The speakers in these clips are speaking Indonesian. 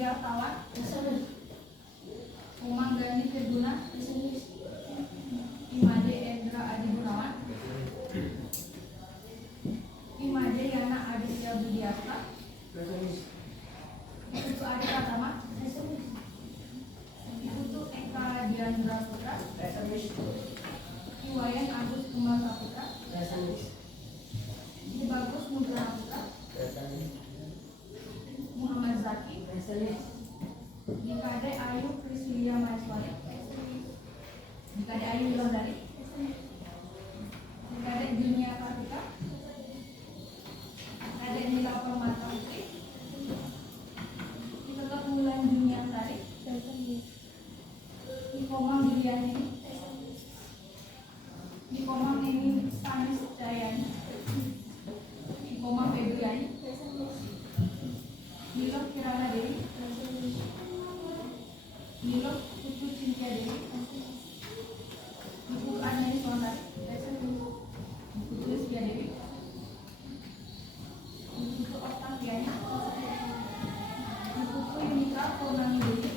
Widiartawan, Umang Gani Firduna, Imade Endra Adi Gunawan, Imade Yana Aditya Budiarta, Iputu Adi Pratama, Iputu Eka Diandra Putra, Iwayan Agus Kumar Saputra, Bagus Nugraha Putra, Muhammad Zaki, Dikade Ayu Priscilia Maiswari, Dikade Ayu Wulandari, Dikade Dunia Kartika, Dikade Nila Permata Putri, Dikade Mulan Dunia Tari, Dikomang Duriani, Dikomang Neni Stanis Jayani, Dikomang Febriani, Nilok Kirana Dewi, Nilok Putu Cynthia Dewi, Ibu Anani Sondari, Ibu Listia Dewi, Ibu Octaviani, Ibu Yunika Purnami Dewi,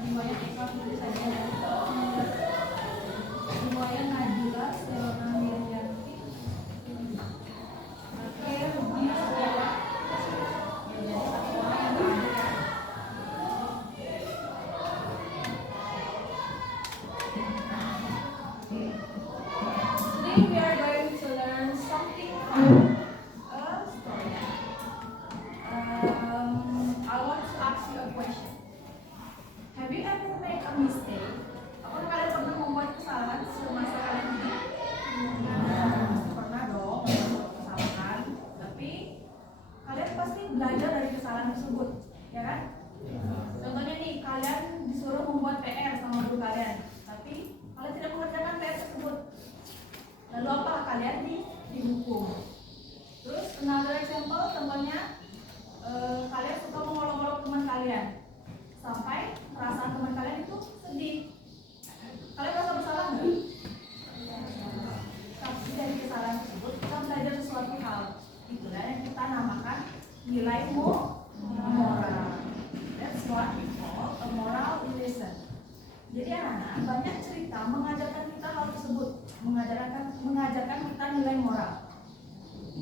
Riwayat Eka Putri Sajana, Riwayat Najila Selona Mirianti, Akhir Budi Setiawa. Today we are going to learn something from a story. I want to ask you a question. Have you ever made a mistake? Apakah kalian pernah membuat kesalahan semasa kalian hidup? Pasti pernah dong membuat kesalahan. Tapi kalian pasti belajar dari kesalahan tersebut, ya kan? Contohnya nih, kalian disuruh membuat PR sama guru kalian, tapi kalian tidak mengerjakan PR tersebut. Lalu apa? Kalian dihukum. Terus another example, contohnya kalian suka mengolok-olok teman kalian sampai perasaan teman kalian itu sedih. Kalian merasa bersalah nggak? Tapi dari kesalahan tersebut kita belajar sesuatu hal. Itulah yang kita namakan nilai moral. That's what we call a moral lesson. Jadi anak-anak, banyak cerita mengajarkan kita hal tersebut, mengajarkan kita nilai moral.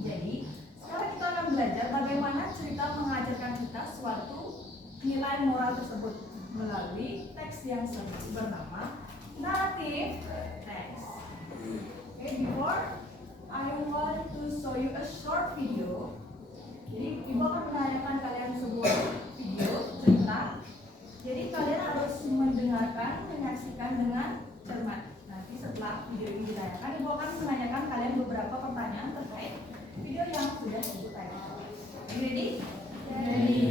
Jadi sekarang kita akan belajar bagaimana cerita mengajarkan kita suatu nilai moral tersebut melalui teks yang bernama narrative text. Okay, before I want to show you a short video. Jadi ibu akan menanyakan kalian sebuah video cerita. Jadi kalian harus mendengarkan, menyaksikan dengan cermat. Nanti setelah video ini ditayangkan, ibu akan menanyakan kalian beberapa pertanyaan terkait video yang sudah ibu tanyakan. Ready? Ready.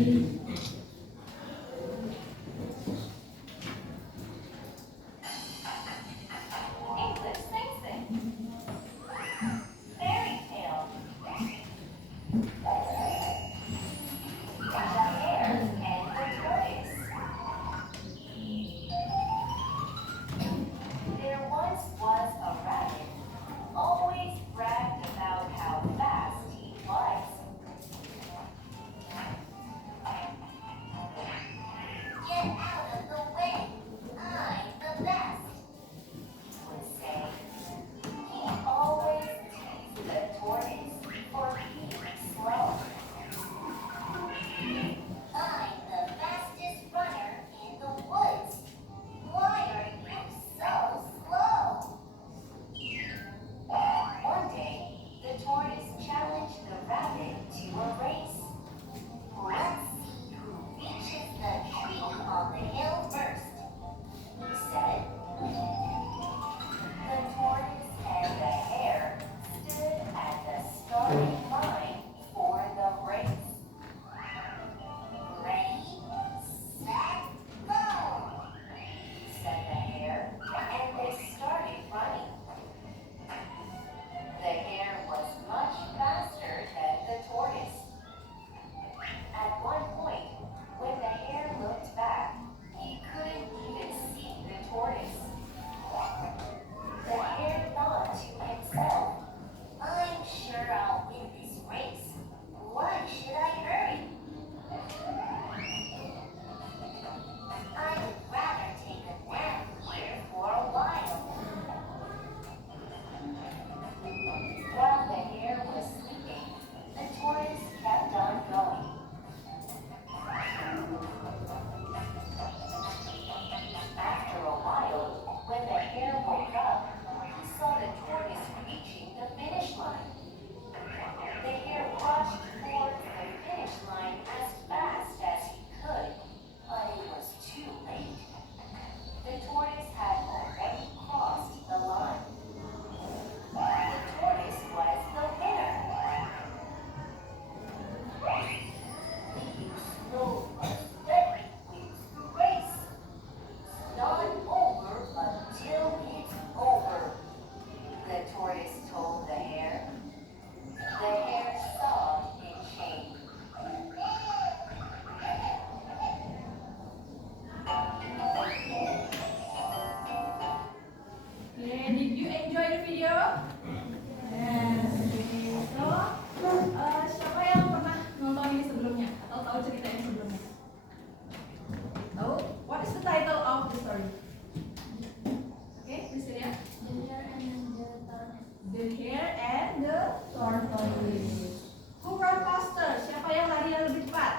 tortoise. Who run faster? Siapa yang lari yang lebih cepat?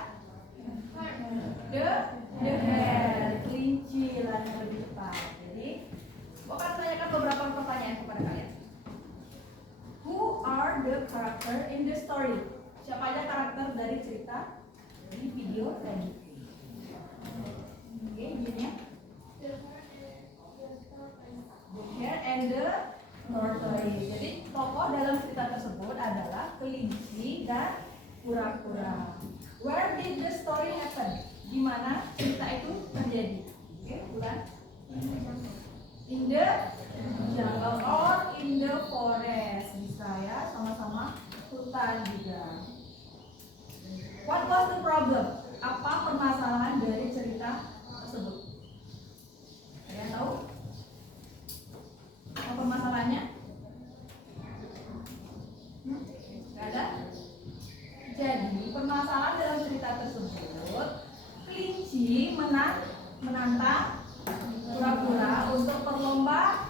The hare. Kelinci lari yang lebih cepat. Jadi, gua akan tanyakan beberapa pertanyaan kepada kalian. Who are the character in the story? Siapa aja karakter dari cerita di video tadi? Oke, jinnya. The hare and the tortoise. Jadi tokoh dalam cerita tersebut adalah kelinci dan kura-kura. Where did the story happen? Di mana cerita itu terjadi? Oke, bulan. In the jungle or in the forest. Bisa ya, sama-sama hutan juga. What was the problem? Apa permasalahan dari cerita tersebut? Kalian tahu? Apa permasalahannya? Gak ada? Jadi permasalahan dalam cerita tersebut, kelinci menantang kura-kura untuk perlombaan.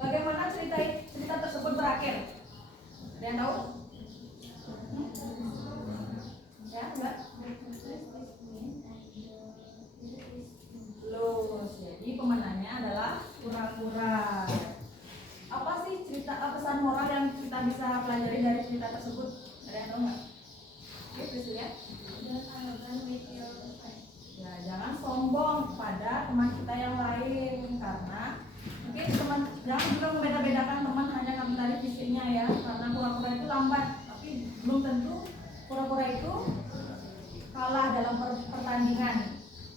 Bagaimana cerita tersebut berakhir? Ada yang tahu? Ya, enggak? Lulus. Jadi pemenangnya adalah kura-kura. Apa sih pesan moral yang kita bisa pelajari dari cerita tersebut? Ada yang tahu nggak? Oke, please ya. Ya, jangan sombong pada teman kita yang lain, karena mungkin teman jangan juga membeda-bedakan teman hanya karena dari fisiknya ya. Karena kura-kura itu lambat, tapi belum tentu kura-kura itu kalah dalam pertandingan.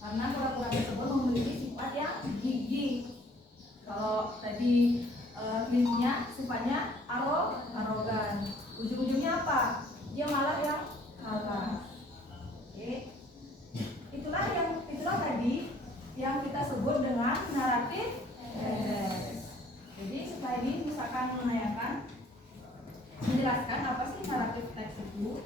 Karena kura-kura tersebut memiliki sifat yang gigih. Kalau tadi kelincinya sifatnya arogan. Ujung-ujungnya apa? Dia malah yang kalah. Oke. Itulah tadi yang kita sebut dengan naratif teks. Jadi setelah ini misalkan menjelaskan apa sih naratif teks itu.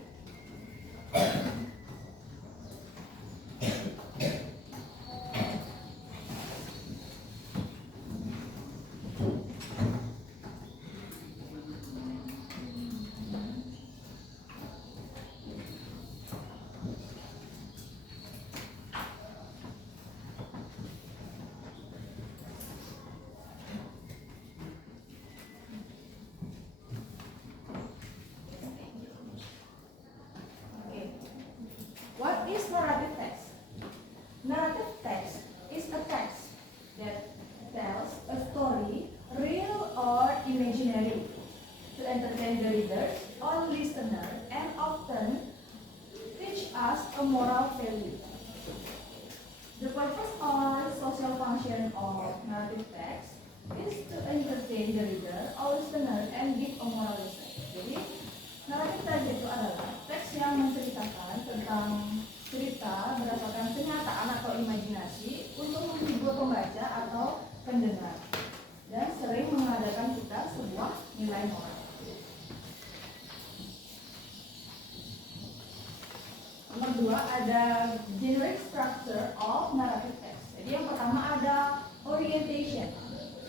What is narrative text? Narrative text is a text that tells a story, real or imaginary, to entertain the reader or listener and often teach us a moral value. The purpose or social function of narrative text is to entertain the reader or listener and give a moral lesson. Jadi naratif teks itu adalah teks yang menceritakan tentang cerita berdasarkan kenyataan atau imajinasi untuk menghibur pembaca atau pendengar dan sering mengadakan kita sebuah nilai moral. Nomor 2 ada generic structure of narrative text. Jadi yang pertama ada orientation.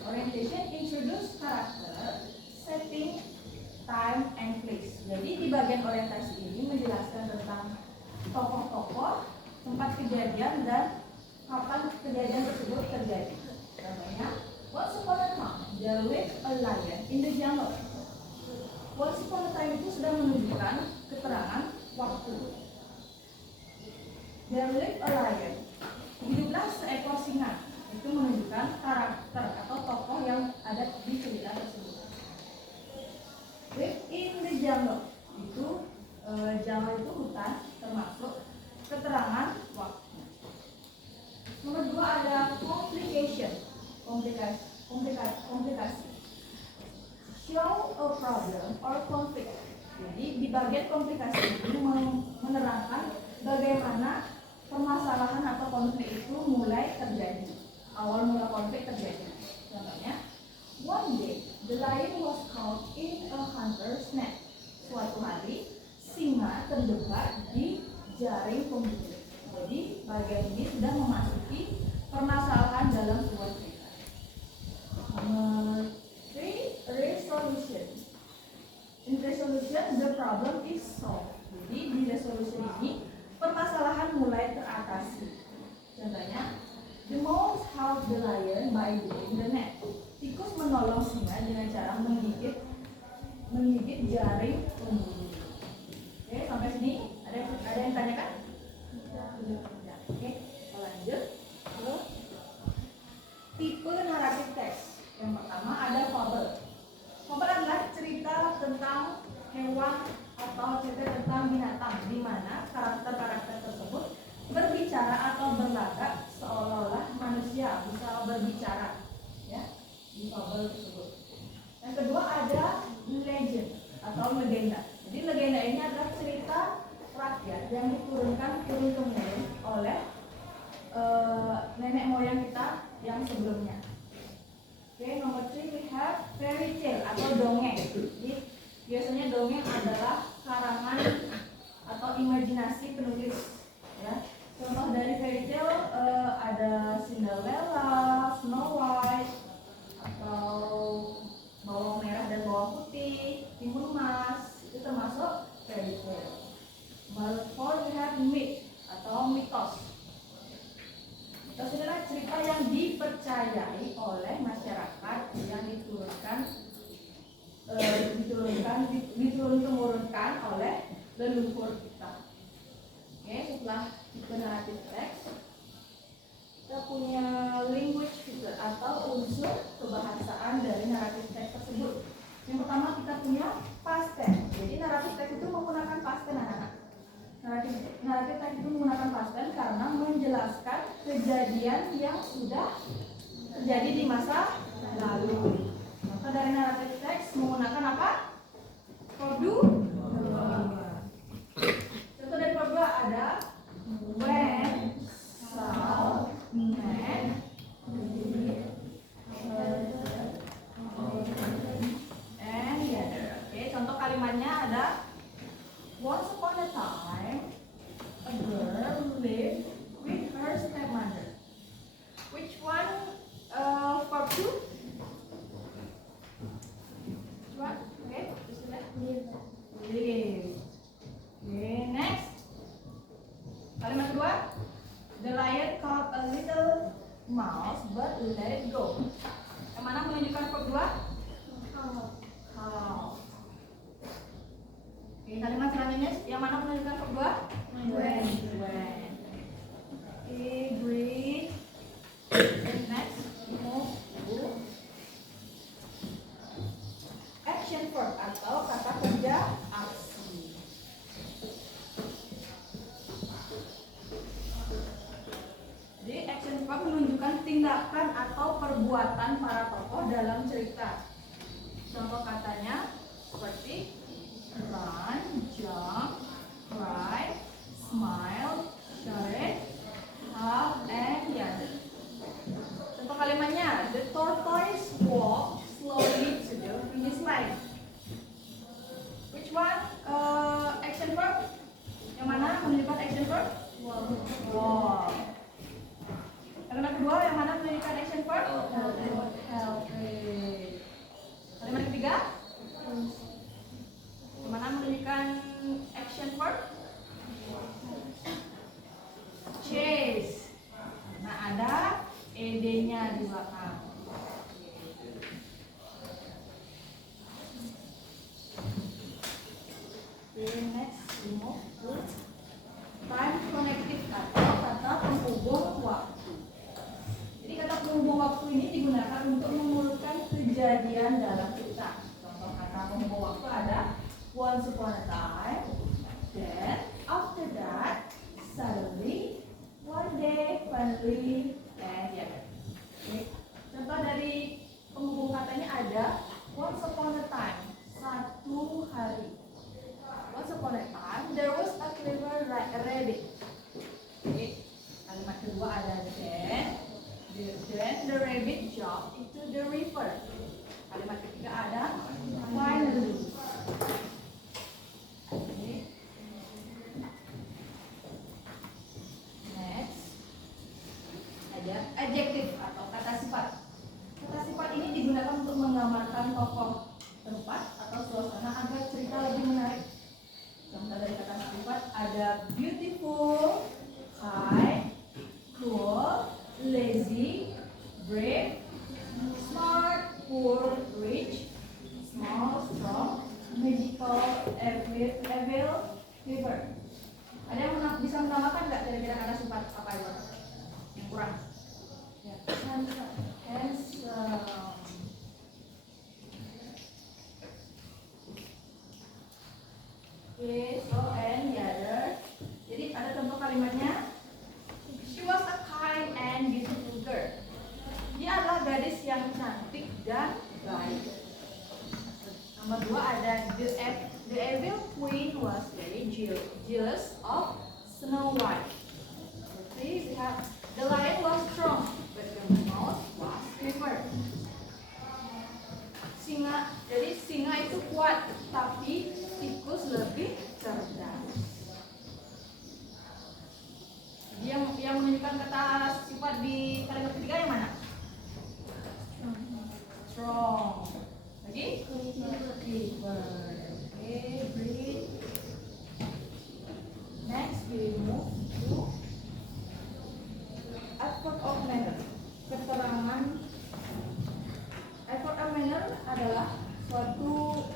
Orientation introduce character, setting, time and place. Jadi di bagian orientasi ini menjelaskan tentang tokoh-tokoh, tempat kejadian dan kapan kejadian tersebut terjadi. Contohnya, once upon a time there lived a lion in the jungle. Once upon a time itu sudah menunjukkan keterangan waktu. There lived a lion. Hiduplah seekor singa. Itu menunjukkan karakter atau tokoh yang ada di cerita tersebut. Live in the jungle itu jungle itu hutan, termasuk keterangan waktu. Nomor 2 ada complication, komplikasi. Show a problem or conflict. Jadi di bagian komplikasi ini menerangkan bagaimana permasalahan atau konflik itu mulai terjadi. Awal mula konflik terjadi. Contohnya, one day the lion was caught in a hunter's net. Suatu hari singa terjebak di jaring pemburu. Jadi bagian ini sudah memasuki permasalahan dalam sebuah cerita. Nomor 3, raise resolution. In resolution, the problem is solved. Jadi di resolution ini permasalahan mulai teratasi. Contohnya, the mouse helped the lion by doing the net. Tikus menolong singa dengan cara menggigit jaring pemburu. Oke, sampai sini ada yang tanyakan? Ya. Oke, kita lanjut. Tipe naratif teks. Yang pertama ada fable. Fable adalah cerita tentang hewan atau cerita tentang binatang, di mana karakter-karakter tersebut berbicara atau berlagak seolah-olah manusia bisa berbicara, ya, di fable tersebut. Yang kedua ada legend atau legenda. Jadi legenda ini adalah cerita rakyat yang diturunkan turun-temurun oleh nenek moyang kita yang sebelumnya. Oke, nomor 3 we have fairy tale atau dongeng. Jadi biasanya dongeng adalah karangan atau imajinasi penulis, ya. Contoh dari fairy tale ada Cinderella, Snow White, atau bawang merah dan bawang putih, timun mas, itu termasuk fairy tale. Nomor 4 we have myth atau mitos. Mitos adalah cerita yang dipercayai oleh masyarakat yang diturun-temurunkan oleh leluhur kita. Oke, setelah tipe naratif teks, kita punya language feature atau unsur kebahasaan dari naratif teks tersebut. Yang pertama kita punya past tense. Jadi naratif teks itu menggunakan past tense, anak-anak. Naratif teks itu menggunakan past tense karena menjelaskan kejadian yang sudah terjadi di masa lalu. Maka dari naratif teks menggunakan apa? Verb do. Contoh dari verb do ada when, shall, can, and the other. Oke, contoh kalimatnya ada once upon a time a girl lived with her stepmother. Which one verb to? Which one? Okay, live. Okay, next. Kalimat kedua, the lion caught a little mouse but let it go. Yang mana menunjukkan verb dua? How. Oke, kalimat selanjutnya yang mana menunjukkan verb dua? When. Oke, great. Next, action verb atau kata kerja aksi. Jadi action verb menunjukkan tindakan atau perbuatan para tokoh dalam cerita. Contoh katanya seperti run, jump, cry, smile, shout, laugh, and yell. Contoh kalimatnya, the tortoise walked slowly to the finish line. Which one? Action verb? Yang mana menunjukkan action verb? Walk. Kalimat kedua yang mana menunjukkan action verb? Help. Kalimat ketiga? Yang mana menunjukkan action verb? Chase. Nah, ada ed-nya di belakang. Next, remove time connective atau kata penghubung waktu. Jadi kata penghubung waktu ini digunakan untuk mengurutkan kejadian dalam cerita. Contoh kata penghubung waktu ada once upon a time, then after that, suddenly, one day, finally, and the other. Okay. Contoh dari penghubung katanya ada once upon a time, satu hari. Once upon a time, there was a clever rabbit. Okay. Kalimat kedua ada then the rabbit jumped into the river. Kalimat ketiga ada finally. tempat atau suasana agar cerita lebih menarik. Contoh dari kata sifat ada beautiful, kind, cool, lazy, brave, smart, poor, rich, small, strong, magical, evil, clever. Ada yang bisa menambahkan nggak kira-kira kata sifat apa itu yang kurang? Ya, handsome. Okay, so and the other. Jadi ada contoh kalimatnya. She was a kind and beautiful girl. Dia adalah gadis yang cantik dan baik. Nomor 2 ada the evil queen was very jealous of Snow White. Three, we have the lion was strong, but the mouse was clever. Singa, jadi singa itu kuat, tapi tikus lebih cerdas. Yang menunjukkan kata sifat di kalimat ketiga yang mana? Strong. Lagi? Clever. Okay, breathe. Next we move to adverb of manner. Keterangan. Adverb of manner adalah suatu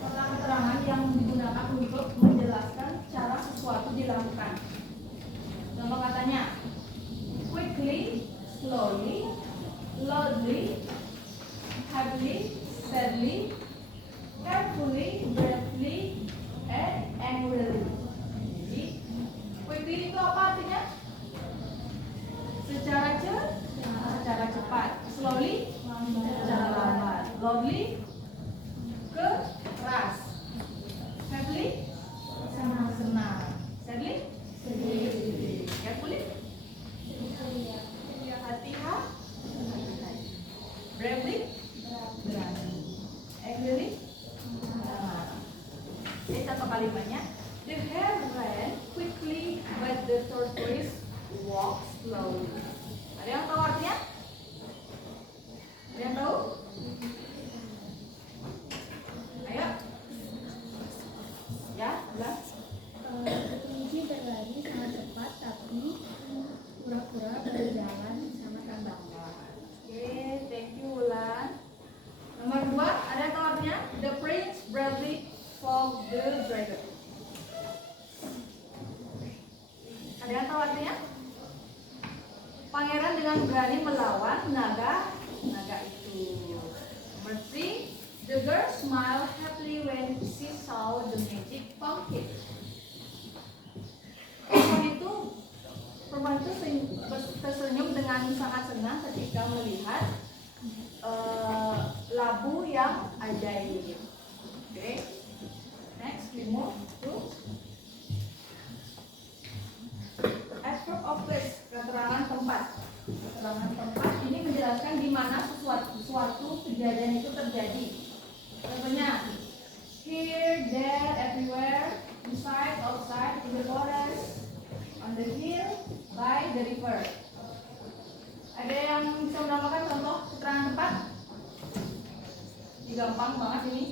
keterangan yang digunakan untuk menjelaskan cara sesuatu dilakukan. Contoh katanya, quickly, slowly, loudly, happily, sadly, carefully, bravely, and angrily. Jadi, quickly itu apa artinya? Secara cepat. Slowly, secara lambat. Loudly, keras. Happily, senang-senang. Sadly, sedih. Carefully, hati-hati. Bravely, berani. Angrily, ini contoh kalimatnya. The hare ran quickly, but the tortoise walked slowly. Ada yang tahu artinya? Ada yang tahu? Ayo. Ya, bilang. Kelinci berlari sangat cepat, tapi pura-pura berjalan sangat lambat. Oke, thank you Ulan. Nomor 2, ada yang tahu artinya? The prince bravely fought the dragon. Ada yang tahu artinya? Pangeran dengan berani melawan naga itu. Nomor 3, the girl smiled happily when she saw the magic pumpkin. Perempuan itu tersenyum dengan sangat senang ketika melihat labu yang ajaib. Oke, next we move to adverb of place, keterangan tempat. Keterangan tempat ini menjelaskan di mana suatu kejadian itu terjadi. Contohnya, here, there, everywhere, inside, outside, in the forest, on the hill, by the river. Ada yang bisa menambahkan contoh keterangan tempat? Ini gampang banget ini.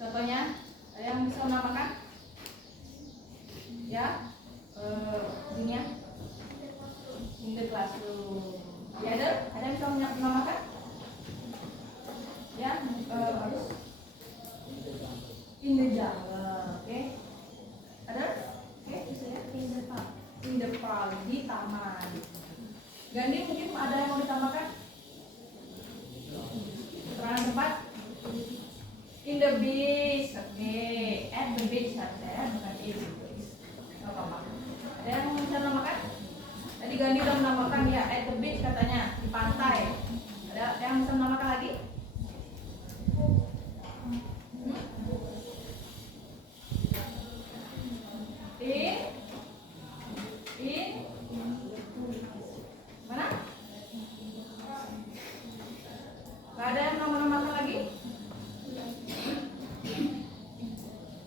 Contohnya, ada yang bisa menambahkan? Ya, ini ya. In the classroom. Ya, ada yang bisa menambahkan? Ya, bagus. In the jungle, oke. Ada? Oke, bisa ya. In the park, di taman. Gandhi, mungkin ada yang mau ditambahkan? Keterangan tempat? In the beach, oke. At the beach saja, bukan in the beach. Gak apa-apa. Ada yang mau menambahkan? Tadi Gandhi udah menambahkan ya, at the beach katanya, di pantai. Ada yang bisa menambahkan lagi? In mana? Gak ada yang nama-namakan lagi?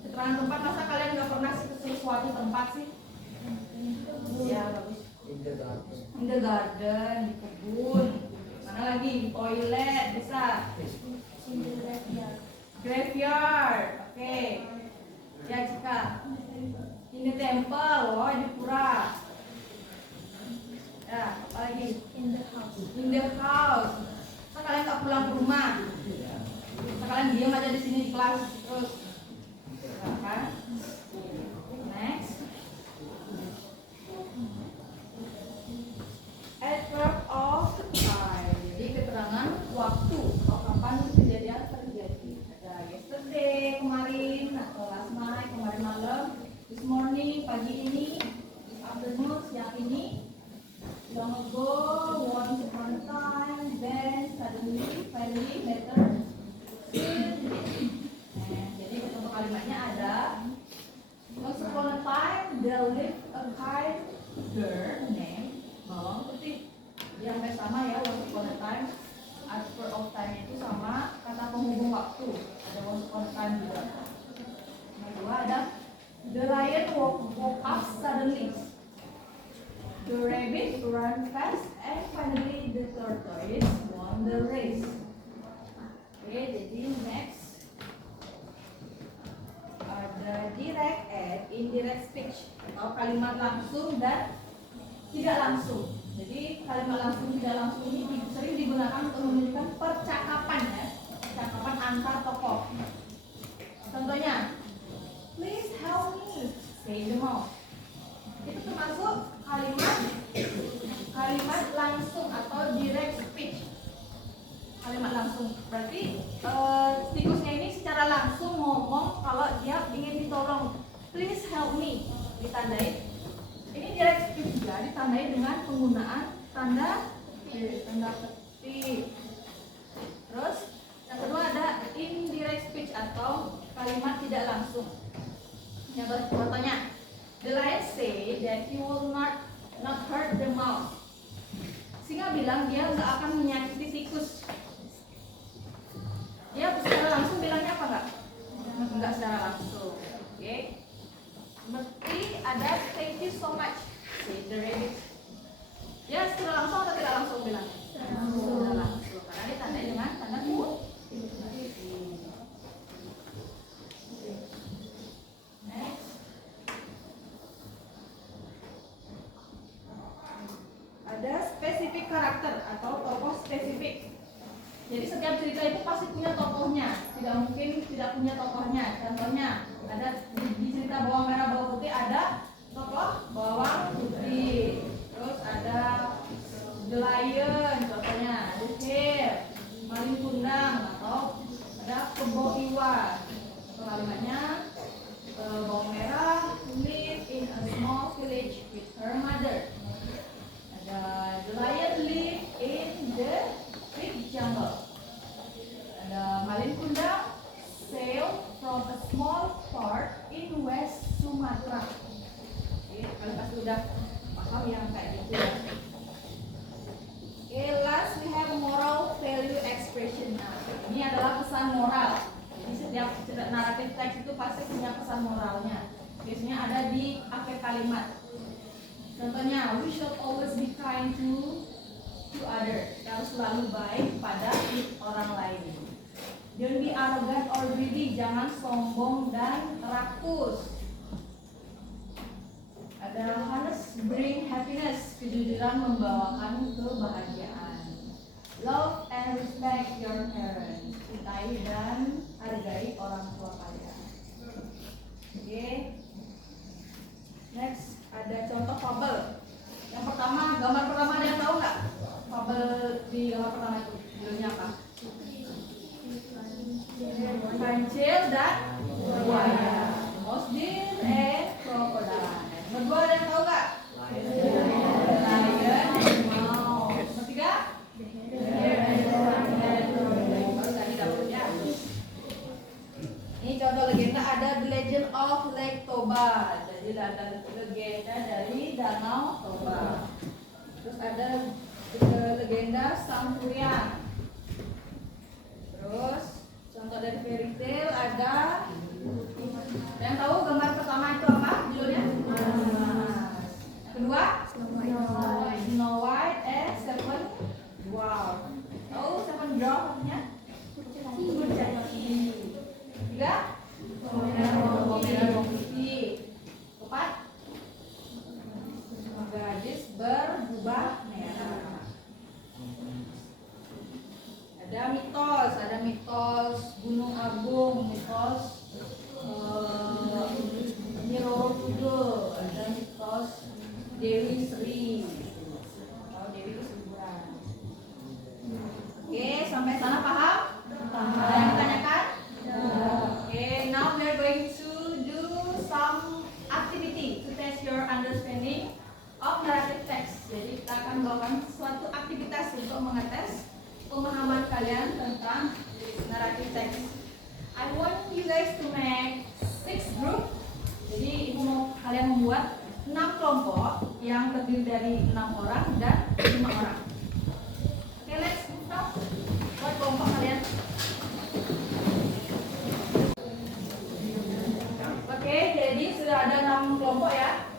Keterangan tempat, masa kalian gak pernah ke sesuatu tempat sih? Ya, bagus. In the garden, di kebun. Mana lagi? Di toilet, bisa. Graveyard. Oke. Ya Cika. In the temple. Oh di pura. Ya, apa lagi? In the house. In the house. Sekalian tak pulang ke rumah. Sekalian diam aja di sini di kelas terus. Kan? Next. Adverb of time. Jadi keterangan waktu atau kapan kejadian terjadi. Ada yesterday kemarin atau last night kemarin malam, this morning pagi ini, this afternoon siang ini, long ago, once upon a time, then suddenly, finally, later. Jadi contoh kalimatnya ada once upon a time there lived a kind girl named bawang putih. Dia hampir sama ya, once upon a time. Adverb of time itu sama kata penghubung waktu. Ada once upon a time juga. Yang kedua ada the lion woke up suddenly. The rabbit ran fast and finally the tortoise won the race. Oke, jadi next ada direct and indirect speech atau kalimat langsung dan tidak langsung. Jadi kalimat langsung tidak langsung ini sering digunakan untuk menunjukkan percakapan ya, percakapan antar tokoh. Contohnya, please help me, say the mouth. Itu termasuk kalimat langsung atau direct speech. Kalimat langsung berarti tikusnya ini secara langsung ngomong kalau dia ingin ditolong. Please help me, ditandai. Ini direct speech juga ditandai dengan penggunaan tanda ketik. Terus yang kedua ada indirect speech atau kalimat tidak langsung. Yang contohnya, the lion say that he will not hurt the mouse. Singa bilang dia nggak akan menyakiti tikus. Dia secara langsung bilangnya apa nggak? Nggak secara langsung. Oke. Mesti ada thank you so much. Say the rabbit. Ya secara langsung atau tidak langsung bilangnya? Secara langsung. Karena ditandai dengan tanda kutip. Next. Ada spesifik karakter atau tokoh spesifik. Jadi setiap cerita itu pasti punya tokohnya, tidak mungkin tidak punya tokohnya. Contohnya ada di cerita bawang merah bawang putih ada tokoh bawang putih. Terus ada the lion, contohnya the hare, maling kundang atau ada kebo iwa. Kalimatnya bawang merah live in a small village with her mother. Ada the lion live in the big jungle. Ada maling kundang sail from a small port in West Sumatra. Oke, kalian pasti udah paham yang kayak gitu ya. Oke, last we have moral value expression. Nah, ini adalah pesan moral. Jadi setiap naratif teks itu pasti punya pesan moralnya. Biasanya ada di akhir kalimat. Contohnya, we should always be kind to other. Kita harus selalu baik pada orang lain. Don't be arrogant or greedy. Jangan sombong dan rakus. Ada honest bring happiness. Kejujuran membawakan kebahagiaan. Love and respect your parents. Cintai dan hargai orang tua kalian. Oke. Next ada contoh fabel. Yang pertama, gambar pertama ada yang tahu nggak? Fabel di gambar pertama itu judulnya apa? Kancil dan buaya. Mouse deer and crocodile. Berdua ada yang tahu nggak? Lion, mouse. Ketiga? Baru tadi dapat ya. Ini contoh legenda ada The Legend of Lake Toba. Jadi ada legenda dari Danau Toba. Terus ada legenda Sang Kuryang. Terus contoh dari fairy tale ada yang tahu gambar pertama itu apa judulnya? Yang kedua Snow White and Seven Dwarfs. Tahu Seven Dwarfs artinya? make 6 group. Jadi ibu mau kalian membuat 6 kelompok yang terdiri dari 6 orang dan 5 orang. Oke, let's move now. Buat kelompok kalian. Oke, jadi sudah ada 6 kelompok ya.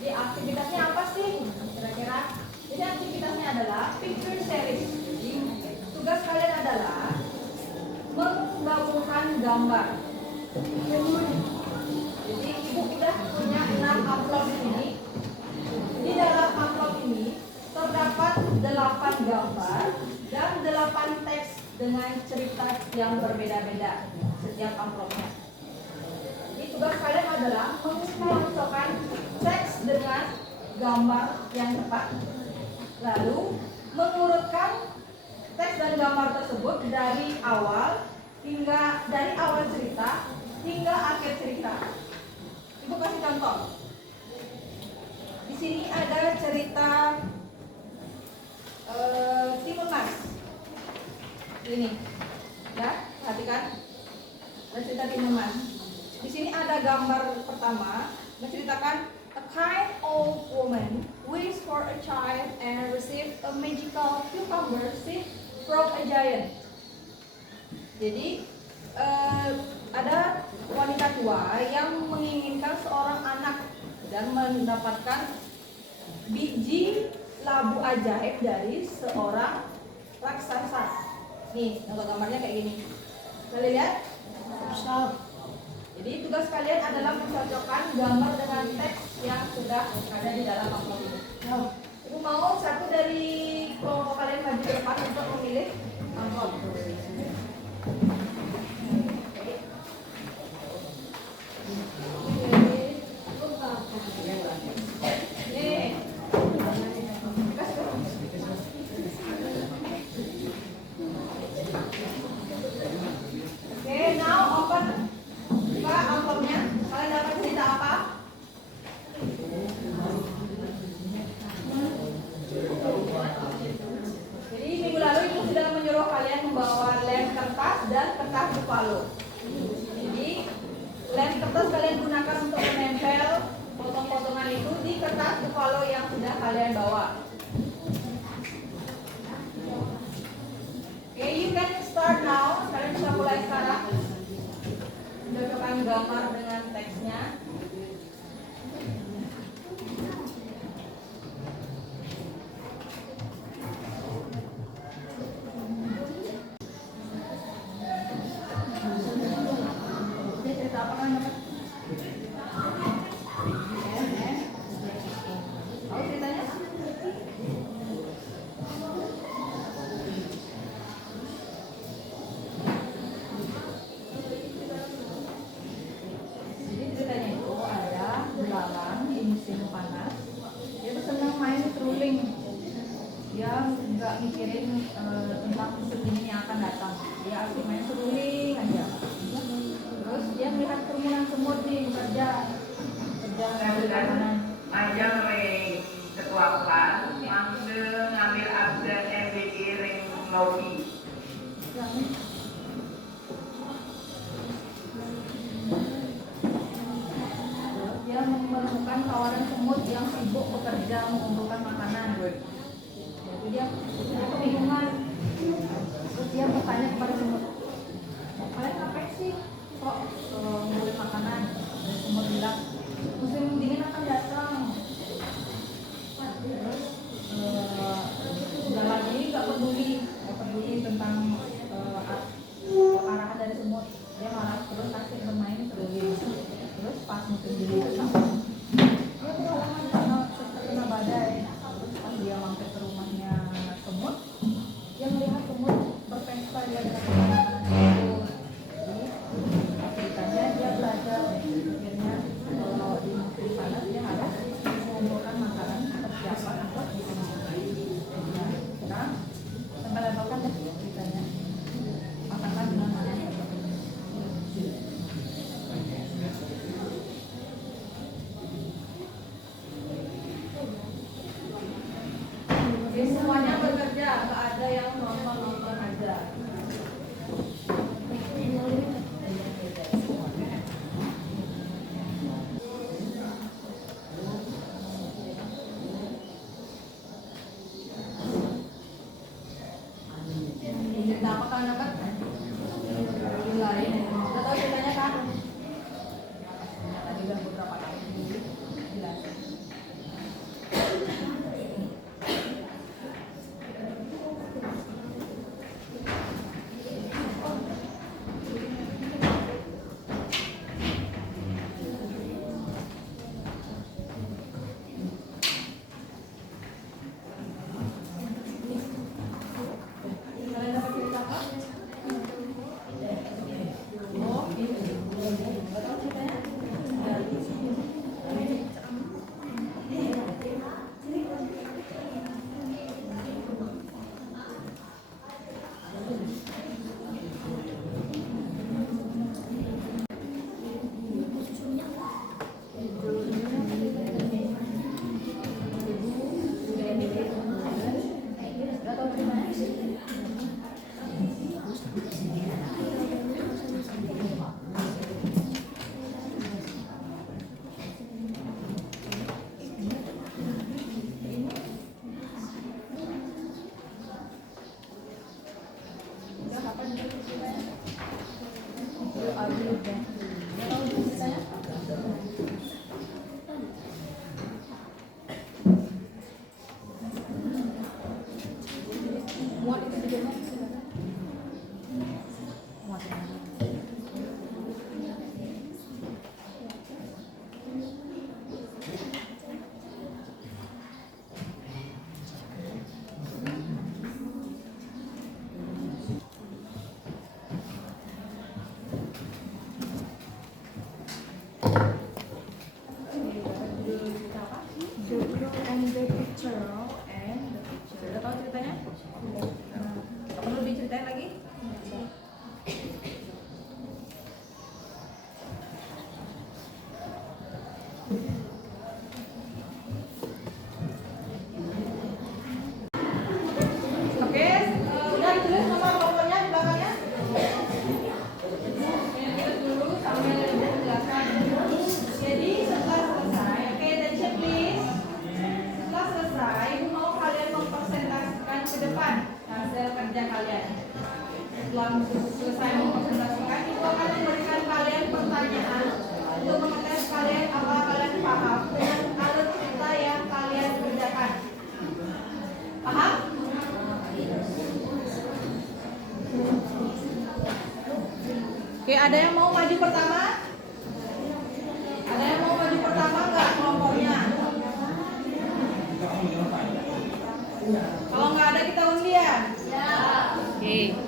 Jadi aktivitasnya apa sih? Kira-kira? Jadi aktivitasnya adalah picture series. Jadi tugas kalian adalah menggabungkan gambar. Jadi ibu udah punya 6 amplop ini. Di dalam amplop ini terdapat 8 gambar dan 8 teks dengan cerita yang berbeda-beda setiap amplopnya. Jadi tugas kalian adalah mencocokkan teks dengan gambar yang tepat. Lalu mengurutkan teks dan gambar tersebut dari awal cerita hingga akhir cerita. Ibu kasih contoh. Di sini ada cerita Timun Mas. Ini, ya, perhatikan. Ada cerita Timun Mas. Di sini ada gambar pertama menceritakan a kind old woman wished for a child and received a magical cucumber seed from a giant. Jadi ada wanita tua yang menginginkan seorang anak dan mendapatkan biji labu ajaib dari seorang raksasa. Nih, contoh gambarnya kayak gini. Kalian lihat? Jadi tugas kalian adalah mencocokkan gambar dengan teks yang sudah ada di dalam amplop ini. Ibu mau satu dari kelompok kalian maju ke depan untuk memilih amplop. Oke, now open. Buka amplopnya. Kalian dapat cerita apa? Jadi minggu lalu ibu sudah menyuruh kalian membawa lem kertas dan kertas buffalo. Jadi lem kertas kalian gunakan untuk menempel potong-potongan itu di kertas buffalo yang sudah kalian bawa. Oke, you can start now. Kalian bisa mulai sekarang. Cocokkan gambar dengan teksnya. Oke, cerita apa kan dapat? Tahu ceritanya? Jadi ceritanya itu ada belalang di musim panas. Dia tuh senang main seruling. Dia nggak mikirin tentang musim dingin yang akan datang. Dia asik main seruling aja. Terus dia melihat kerumunan semut nih bekerja ngambil makanan. Ajang ring ketua kelas ngambil absen MBG ring lobby. Dia menemukan kawanan semut yang sibuk bekerja mengumpulkan makanan. Jadi dia kebingungan. Terus dia bertanya kepada semut, kalian ngapain sih kok ngumpulin makanan? Dan semut bilang, musim dingin akan datang. Terus belalang ini nggak peduli tentang arahan dari semut. Dia malah terus asik bermain seruling. Terus pas musim dingin datang, dia kewalahan karena terkena badai. Muat itu videonya. Muat. The Crow and the Teacher. Udah tahu ceritanya? Nggak perlu diceritain lagi? Oke, udah ditulis nomor teleponnya di belakangnya. Kita dulu sambil menjelaskan. Jadi setelah selesai, oke, attention please. Setelah selesai, Ibu mau kalian mempresentasikan ke depan hasil kerja kalian. Setelah selesai mempresentasikan, Ibu akan memberikan kalian pertanyaan untuk mengetes kalian apa kalian paham dengan alur cerita yang kalian kerjakan. Paham? Oke, ada yang mau maju pertama? Ada yang mau maju pertama nggak kelompoknya? Kalau nggak ada kita undian. Oke.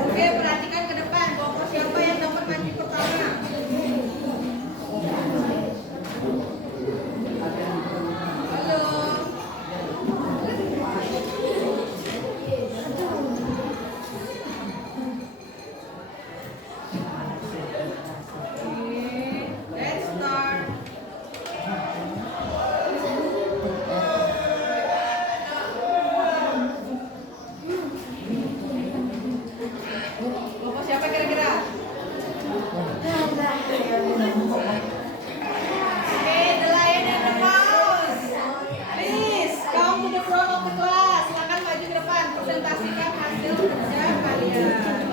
Oke, perhatikan ke depan. Kelompok siapa yang dapat maju pertama? Halo. Oke, let's start. Kelompok siapa kira-kira? Oke, the lion and the mouse. Please, come to the front of the class. Silakan maju ke depan, presentasikan hasil kerja kalian.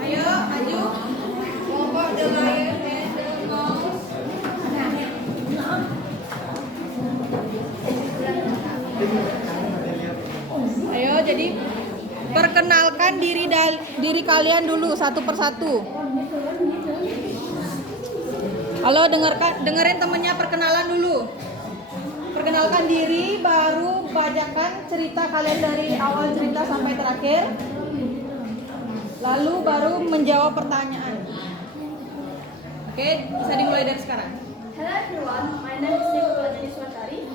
Ayo, maju. Kelompok the lion and the mouse. Ayo, jadi perkenalkan diri kalian dulu satu persatu. Halo, dengerin temennya perkenalan dulu. Perkenalkan diri, baru bacakan cerita kalian dari awal cerita sampai terakhir. Lalu baru menjawab pertanyaan. Oke, bisa dimulai dari sekarang. Hello everyone, my name is Nicola Deniswatari.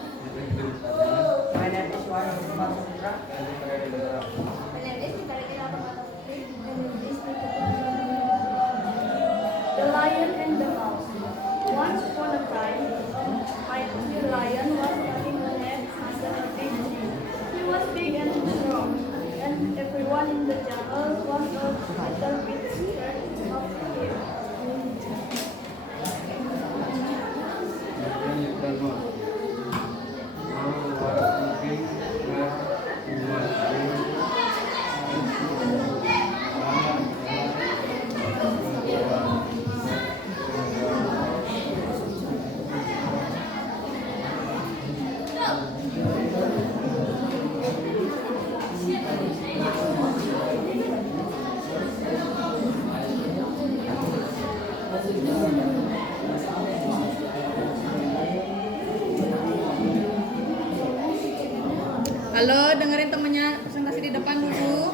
My name is Wan Putra. My name is Nitarikina Pamataputri. And this is The Lion and the Mouse. Once upon a time, the lion was cutting a neck under a big tree. He was big and strong, and everyone in the jungle was a little bit scared of him. Halo, dengerin temennya presentasi di depan dulu.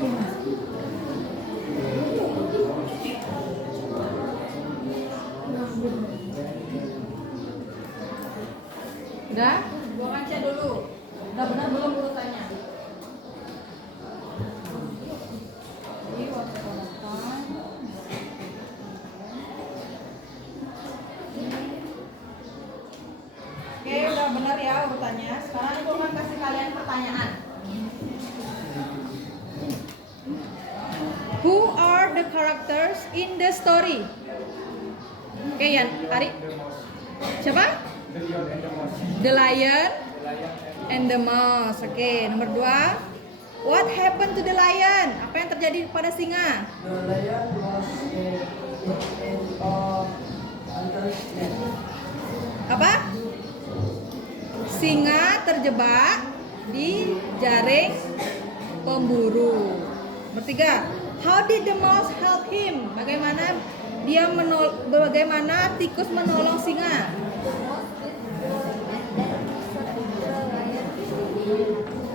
Udah? Gua baca dulu. Udah benar belum urutannya? Jadi waktu pertama. Oke, udah benar ya urutannya. Sekarang aku akan kasih kalian pertanyaan. Who are the characters in the story? Oke, Yan, Ari. Siapa? The Lion and the Mouse. Oke, nomor 2. What happened to the lion? Apa yang terjadi pada singa? The lion was in under net. Apa? Singa terjebak di jaring pemburu. Nomor 3. How did the mouse help him? Bagaimana bagaimana tikus menolong singa?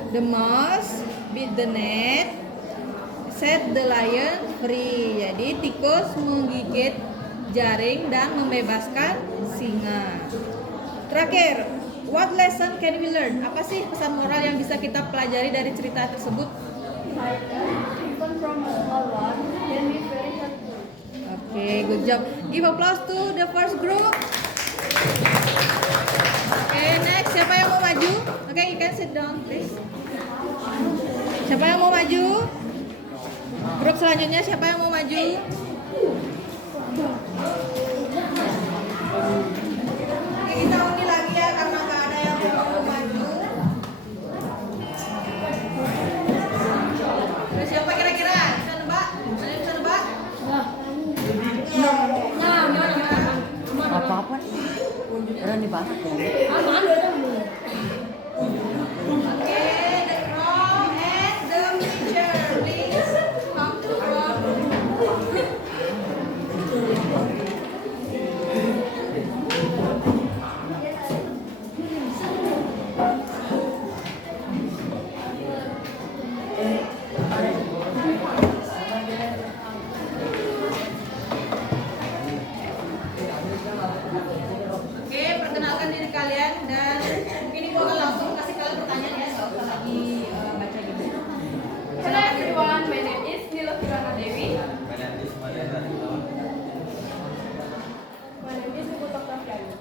The mouse beat the net, set the lion free. Jadi tikus menggigit jaring dan membebaskan singa. Terakhir, what lesson can we learn? Apa sih pesan moral yang bisa kita pelajari dari cerita tersebut? Even from a small one can be very helpful. Oke, good job. Give applause to the first group. Oke, next, siapa yang mau maju? Oke, you can sit down, please. Siapa yang mau maju? Grup selanjutnya siapa yang mau maju? Oke, kita undi lagi ya karena nggak ada yang mau maju. Terus siapa kira-kira? Bisa nebak? Ada yang bisa nebak? Apa-apa? Ada di barat ya? Oke, the crow and the pitcher, please come to the front. Oke, perkenalkan diri kalian dan mungkin ibu akan langsung kasih kalian pertanyaan ya, nggak usah lagi baca gitu. Hello everyone, my name is Nila Kirana Dewi. My name is Ibu Toktafiani.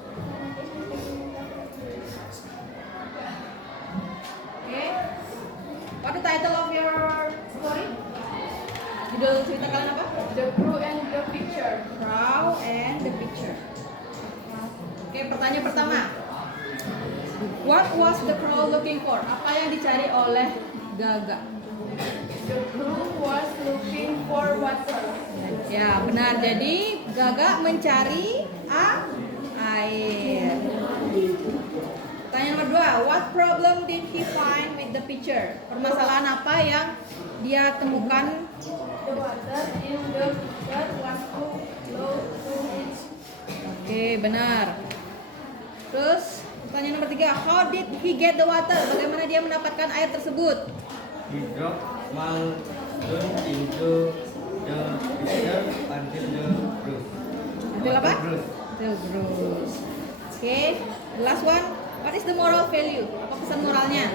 Oke, what the title of your story? Judul cerita kalian apa? The Crow and the Picture. Crow and the Picture. Oke, pertanyaan pertama. What was the crow looking for? Apa yang dicari oleh gagak? The Crow was looking for water. Ya, benar. Jadi gagak mencari air. Pertanyaan nomor 2. What problem did he find with the pitcher? Permasalahan apa yang dia temukan? The water in the pitcher was too low to reach. Oke, benar. Terus pertanyaan nomor 3. How did he get the water? Bagaimana dia mendapatkan air tersebut? He dropped one stone into the pitcher until the bruise. Until apa? Bruise. Until bruise. Oke, the last one. What is the moral value? Apa pesan moralnya?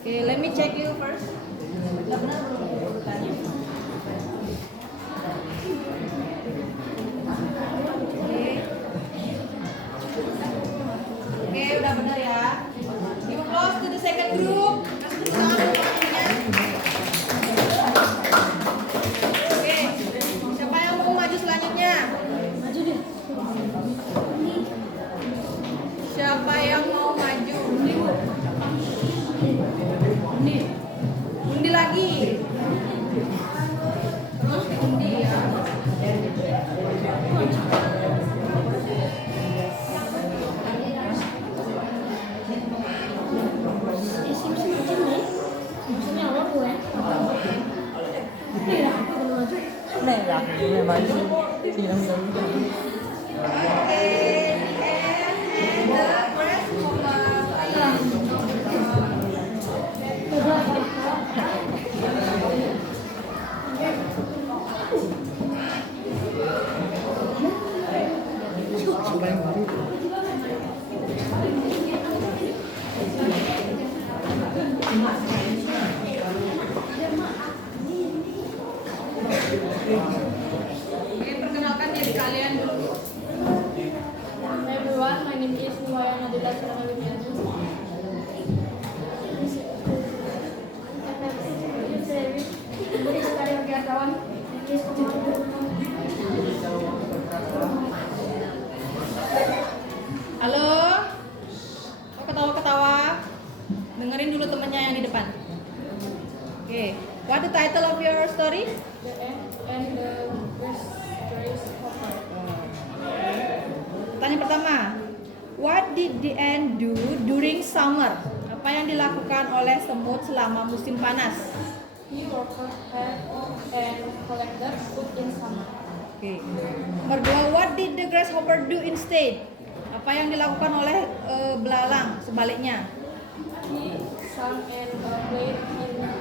Oke, let me check you first. Udah benar belum urutannya? Oke, udah benar ya. Give applause to the second group. Kasih tepuk tangan dulu waktunya. Oke, siapa yang mau maju selanjutnya? Maju deh. Siapa yang mau maju? Undi lagi. Terus undi ya. Này là người mà thì đang giống Oke, and the press name is Niwaya Nadila Surana Widianto. Halo, kok ketawa-ketawa? Dengerin dulu temennya yang di depan. Oke, what the title of your story? The end and the grasshopper. Pertanyaan pertama, what did the ant do during summer? Apa yang dilakukan oleh semut selama musim panas? He worked hard and collected food in summer. Oke. Nomor dua, what did the grasshopper do instead? Apa yang dilakukan oleh belalang sebaliknya? He sang and played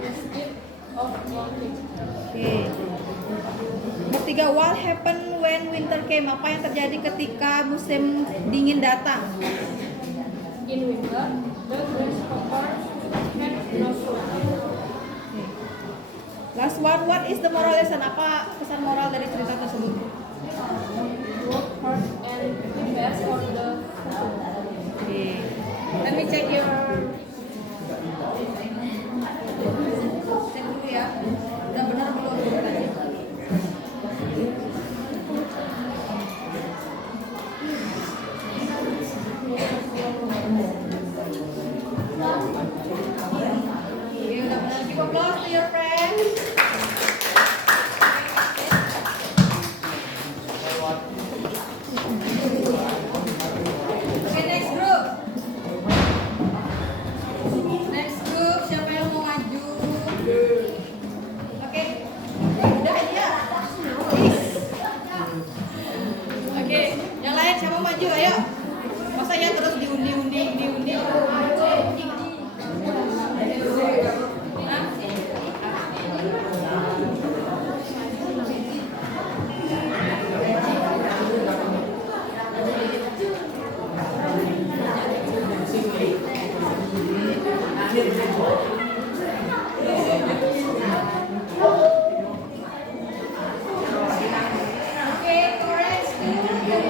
instead of walking. Oke. Nomor tiga, what happened when winter came? Apa yang terjadi ketika musim dingin datang? In winter, the grasshopper had no food. Last one, what is the moral lesson? Apa pesan moral dari cerita tersebut? Work hard and prepare for the future. Oke. Let me check your. Cek dulu ya. Udah benar belum tadi? Oke, udah benar. Give applause to your friends. Oke, next group. Next group, siapa yang mau maju? Oke, udah aja. Oke, yang lain siapa mau maju? Ayo. Masa ya terus diundi. Oke, correct.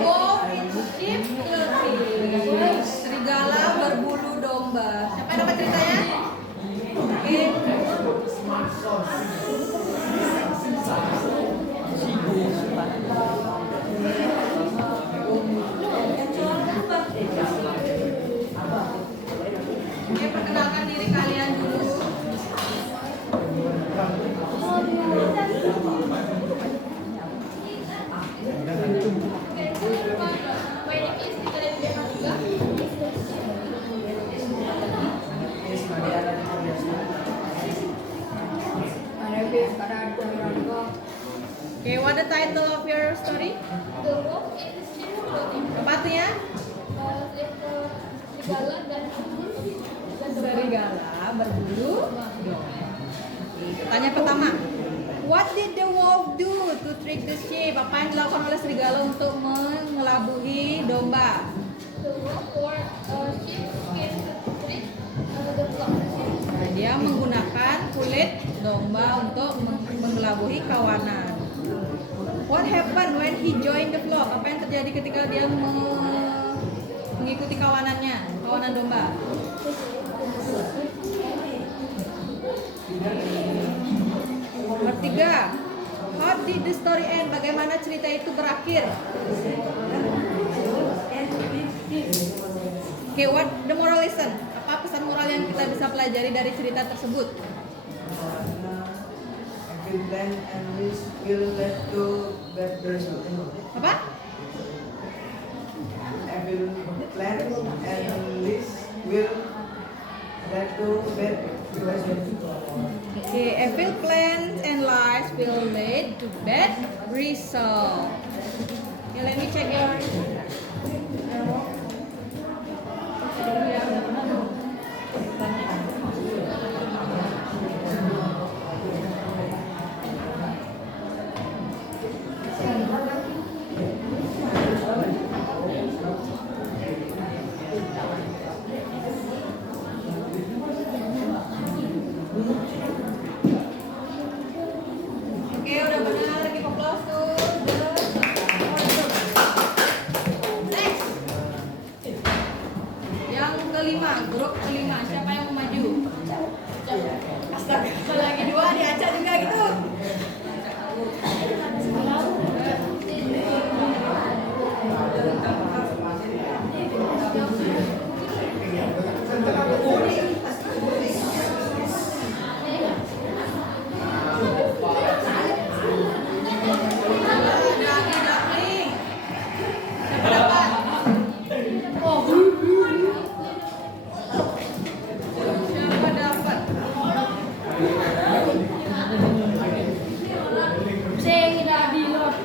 Wolf in sheep clothing. Serigala berbulu domba. Siapa yang dapat ceritanya? Oke. Oke, perkenalkan diri kalian dulu. Okay, what the title of your story? The wolf in sheep clothing. Apa artinya? Serigala dan Serigala berbulu domba. Tanya pertama, what did the wolf do to trick the sheep? Apa yang dilakukan oleh serigala untuk mengelabuhi domba? The wolf wore a sheepskin to trick the flock. Nah, dia menggunakan kulit domba untuk mengelabuhi kawanan. What happened when he joined the flock? Apa yang terjadi ketika dia mengikuti kawanannya, kawanan domba? Nomor 3, how did the story end? Bagaimana cerita itu berakhir? Okay, what the moral lesson? Apa pesan moral yang kita bisa pelajari dari cerita tersebut? Every plan and risk will lead to bad result. Apa? Every plan and risk will lead to bad result. Okay, evil plans and lies will lead to bad result. Okay, let me check your. Oke, udah benar. Give applause to the kelima, grup kelima. Siapa yang mau maju? Astaga, lagi dua diacak juga gitu. Duckling. Siapa dapat? Siapa dapat? Saya tidak di lot.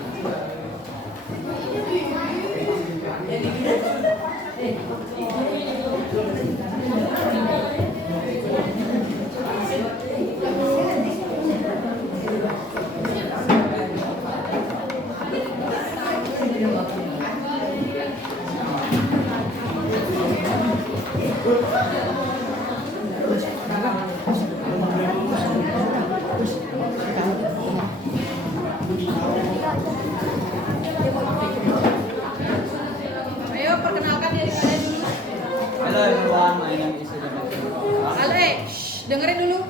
Ayo perkenalkan diri kalian dulu. Hello everyone, my name is Sulaiman. Ale, dengerin dulu.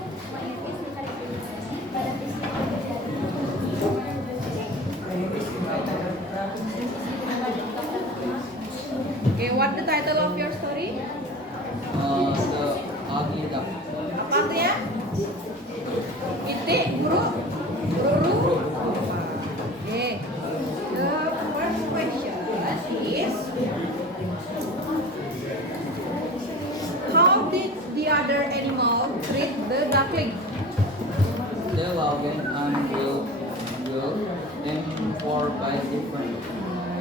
Okay, what the title of your story? The ugly duck. Apa artinya? Itik, guru? Guru? Okay. The first question is, how did the other animal treat the duckling? They love and will and for by different.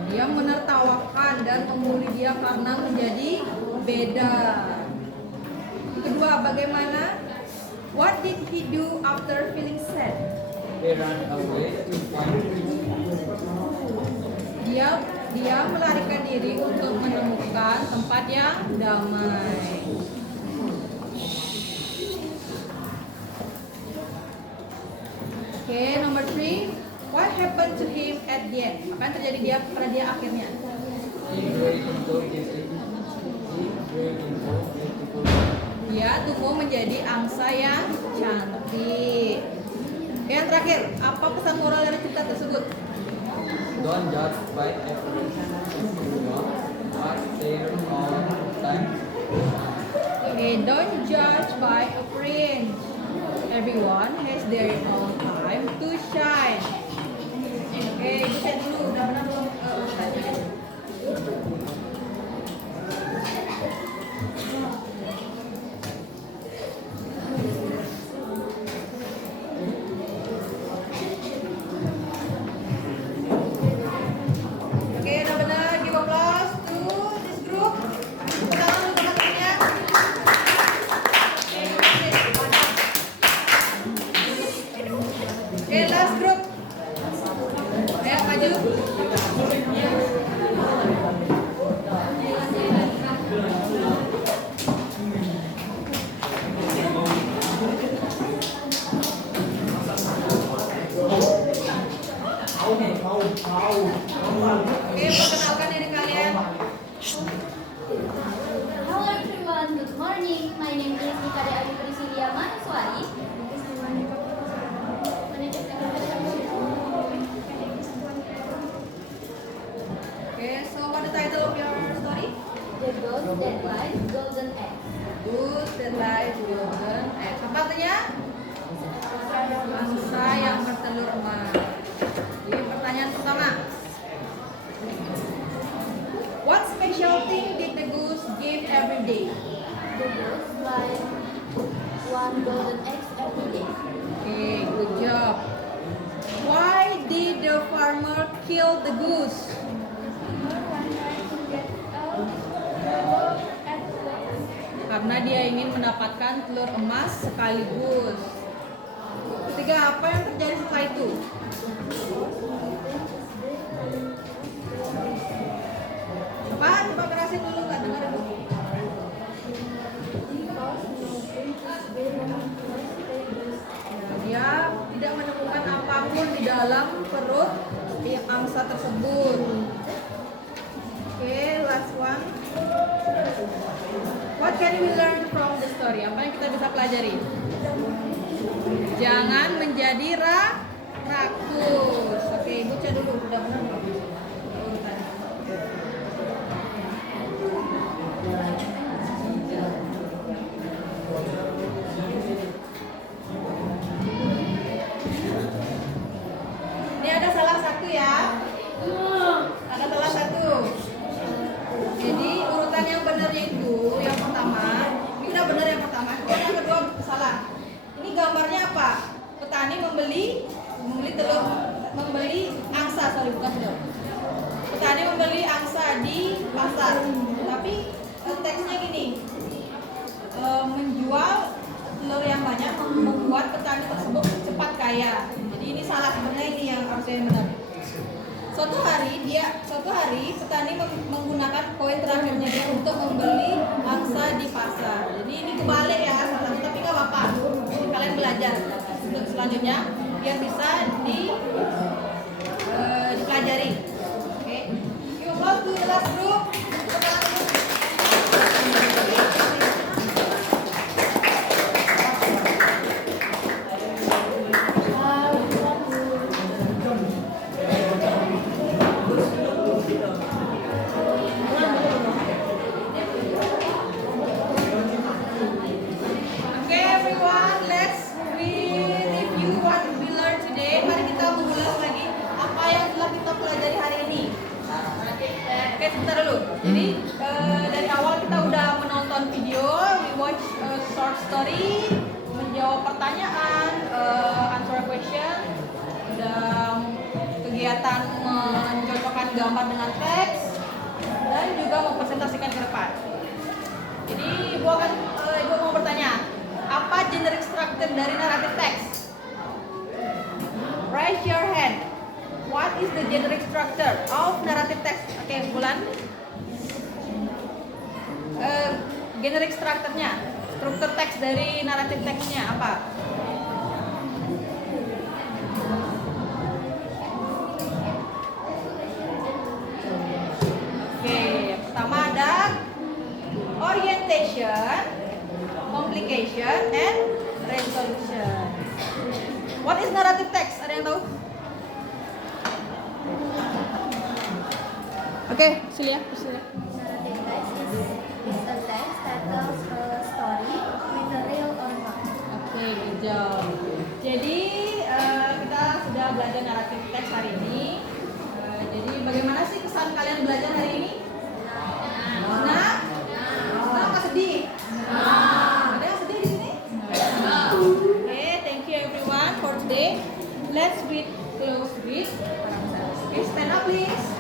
Dia menertawakan dan membuli dia karena menjadi beda. Kedua, bagaimana? What did he do after feeling sad? They ran away to find peace. Dia melarikan diri untuk menemukan tempat yang damai. Okay, number 3. What happened to him at the end? Apa yang terjadi pada dia akhirnya? He grew into beautiful. Dia tumbuh menjadi angsa yang cantik. Yang terakhir, apa pesan moral dari cerita tersebut? Don't judge by appearance. What their own time. Okay, don't judge by appearance. Everyone has their own time to shine. Okay, bukan dulu, udah pernah belum urutannya? Oke, udah benar. Give applause to this group. Tepuk tangan dulu teman-temannya. Oke, last group. Ayo maju. Oke, perkenalkan diri kalian. Hello everyone, good morning. My name is Nikade Abi Priscilia Manuswari. Okay, so what the title of your story? The Ghost That Lies Golden Egg. Good, that lies golden egg. Apa artinya? Angsa yang bertelur emas. Jadi pertanyaan pertama. What special thing did the goose give every day? The ghost lies one golden egg every day. Okay, good job. Why did the farmer kill the goose? Karena dia ingin mendapatkan telur emas sekaligus. Ketiga, apa yang terjadi setelah itu? Apa? Coba kerasin dulu, nggak dengar dulu. Dia tidak menemukan apapun di dalam perut angsa tersebut. Okay, last one. What What can we learn from the story? Apa yang kita bisa pelajari? Jangan menjadi rakus. Oke, Ibu cek dulu. Udah benar belum? Urutannya. Ini ada salah satu ya. Ada salah satu. Jadi urutan yang benarnya itu yang pertama. Ini udah benar yang pertama. Yang kedua salah. Ini gambarnya apa? Petani membeli angsa, bukan telur. Petani membeli angsa di pasar. Tapi teksnya gini. Menjual telur yang banyak membuat petani tersebut cepat kaya. Jadi ini salah sebenarnya, ini yang harusnya yang benar. Suatu hari petani menggunakan koin terakhirnya dia untuk membeli angsa di pasar. Jadi ini kebalik ya, salah, tapi nggak apa-apa. Kalian belajar untuk selanjutnya biar bisa dipelajari. Oke, you go to the last group. Jadi dari awal kita udah menonton video, we watch a short story, menjawab pertanyaan, answer question, udah kegiatan mencocokkan gambar dengan teks, dan juga mempresentasikan ke depan. Jadi ibu mau bertanya, apa generic structure dari narrative text? Raise your hand. What is the generic structure of narrative text? Oke, Bulan. Generic structure-nya, struktur teks dari naratif teksnya apa? Oke, yang pertama ada orientation, complication, and resolution. What is narrative text? Ada yang tahu? Oke, Silia. Narrative text is a text that tells a story with a real or not. Oke, good job. Jadi kita sudah belajar naratif teks hari ini. Jadi bagaimana sih kesan kalian belajar hari ini? Senang? Senang apa sedih? Ada yang sedih di sini? Oke, thank you everyone for today. Let's read close with. Okay, stand up please.